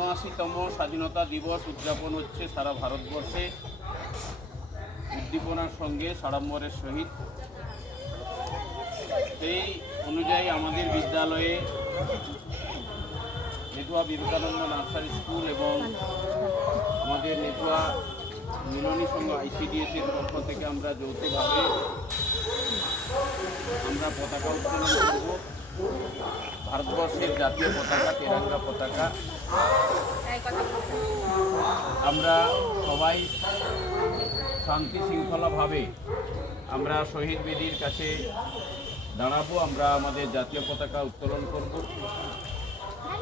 উনআশিতম স্বাধীনতা দিবস উদযাপন হচ্ছে সারা ভারতবর্ষে। উদ্দীপনার সঙ্গে সাড়ম্বরের সহিত। সেই অনুযায়ী আমাদের বিদ্যালয়ে নেতুয়া বিবেকানন্দ নার্সারি স্কুল এবং আমাদের নেতুয়া মিলনী সংঘ আইসিডিএসের পক্ষ থেকে আমরা যৌথভাবে আমরা পতাকা উত্তোলন করব। ভারতবর্ষের জাতীয় পতাকা তেরঙ্গা পতাকা। আমরা সবাই শান্তি শৃঙ্খলাভাবে আমরা শহীদ বেদির কাছে দাঁড়াবো, আমরা আমাদের জাতীয় পতাকা উত্তোলন করব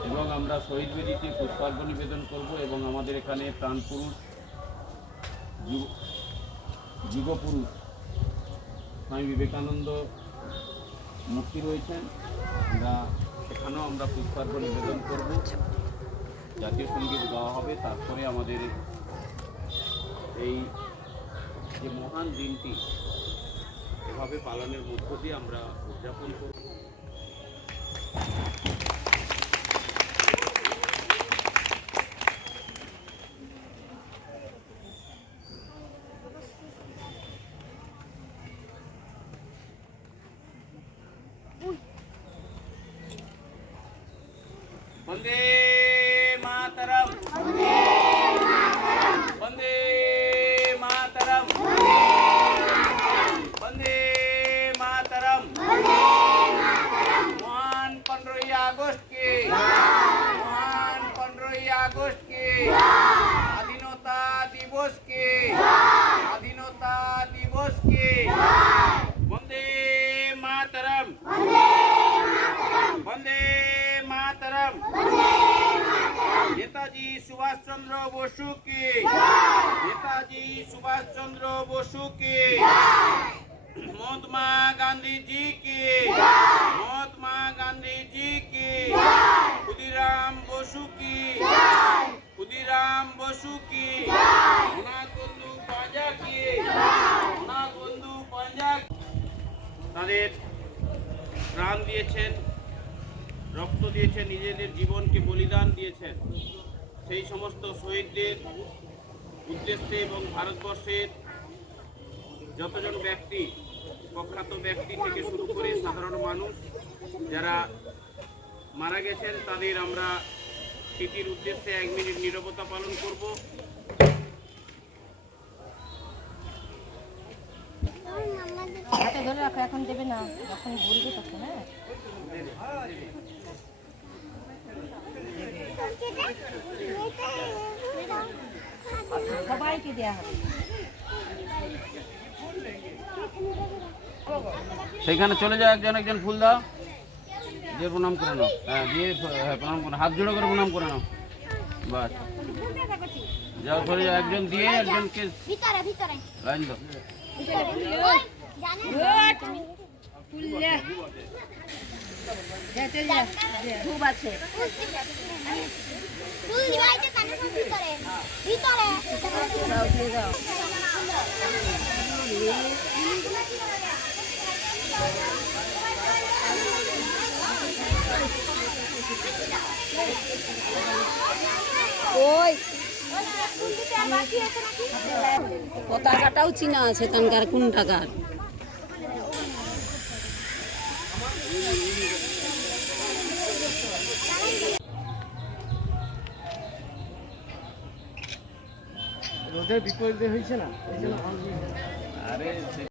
এবং আমরা শহীদ বেদিতে পুষ্পার্ঘ্য নিবেদন করব এবং আমাদের এখানে প্রাণপুরুষ, যুব- যুগপুরুষ স্বামী বিবেকানন্দ মূর্তি রয়েছেন। আমরা সেখানেও আমরা পুষ্পার্ঘ নিবেদন করব। জাতীয় সংগীত গাওয়া হবে, তারপরে আমাদের এই যে মহান দিনটি, এভাবে পালনের মধ্য দিয়ে আমরা উদযাপন করব। 건대 নেতাজি সুভাষচন্দ্র বসু কি নেতাজি সুভাষচন্দ্র বসু কি মহাত্মা গান্ধীজি কে মহাত্মা গান্ধীজি কে ক্ষুদিরাম বসু কি ক্ষুদিরাম বসু কি বন্ধু তাদের প্রাণ দিয়েছেন, রক্ত দিয়েছেন, নিজেদের জীবনকে বলিদান দিয়েছেন। সেই সমস্ত শহীদদের উদ্দেশ্যে এবং ভারতবর্ষের যতজন ব্যক্তি প্রখ্যাত ব্যক্তি থেকে শুরু করে সাধারণ মানুষ যারা মারা গেছেন তাদের আমরা স্মৃতির উদ্দেশ্যে এক মিনিট নীরবতা পালন করব। ধরে রাখো এখন দেবে না। যখন বলবে তখন হ্যাঁ? সবাইকে দেওয়া হবে সেইখানে চলে যাও একজন একজন ফুল দাও দিয়ে প্রণাম করে নাও হ্যাঁ দিয়ে হ্যাঁ, প্রণাম করে হাত জোড়ো করে প্রণাম করে নাও বাস যাও চলে যাও একজন দিয়ে একজনকে ভিতরে ভিতরে লাইন দাও খুব আছে ওই। পতাকাটাও চিনা আছে তানকার কোন টাকার বিপরীতে হয়েছে না? আরে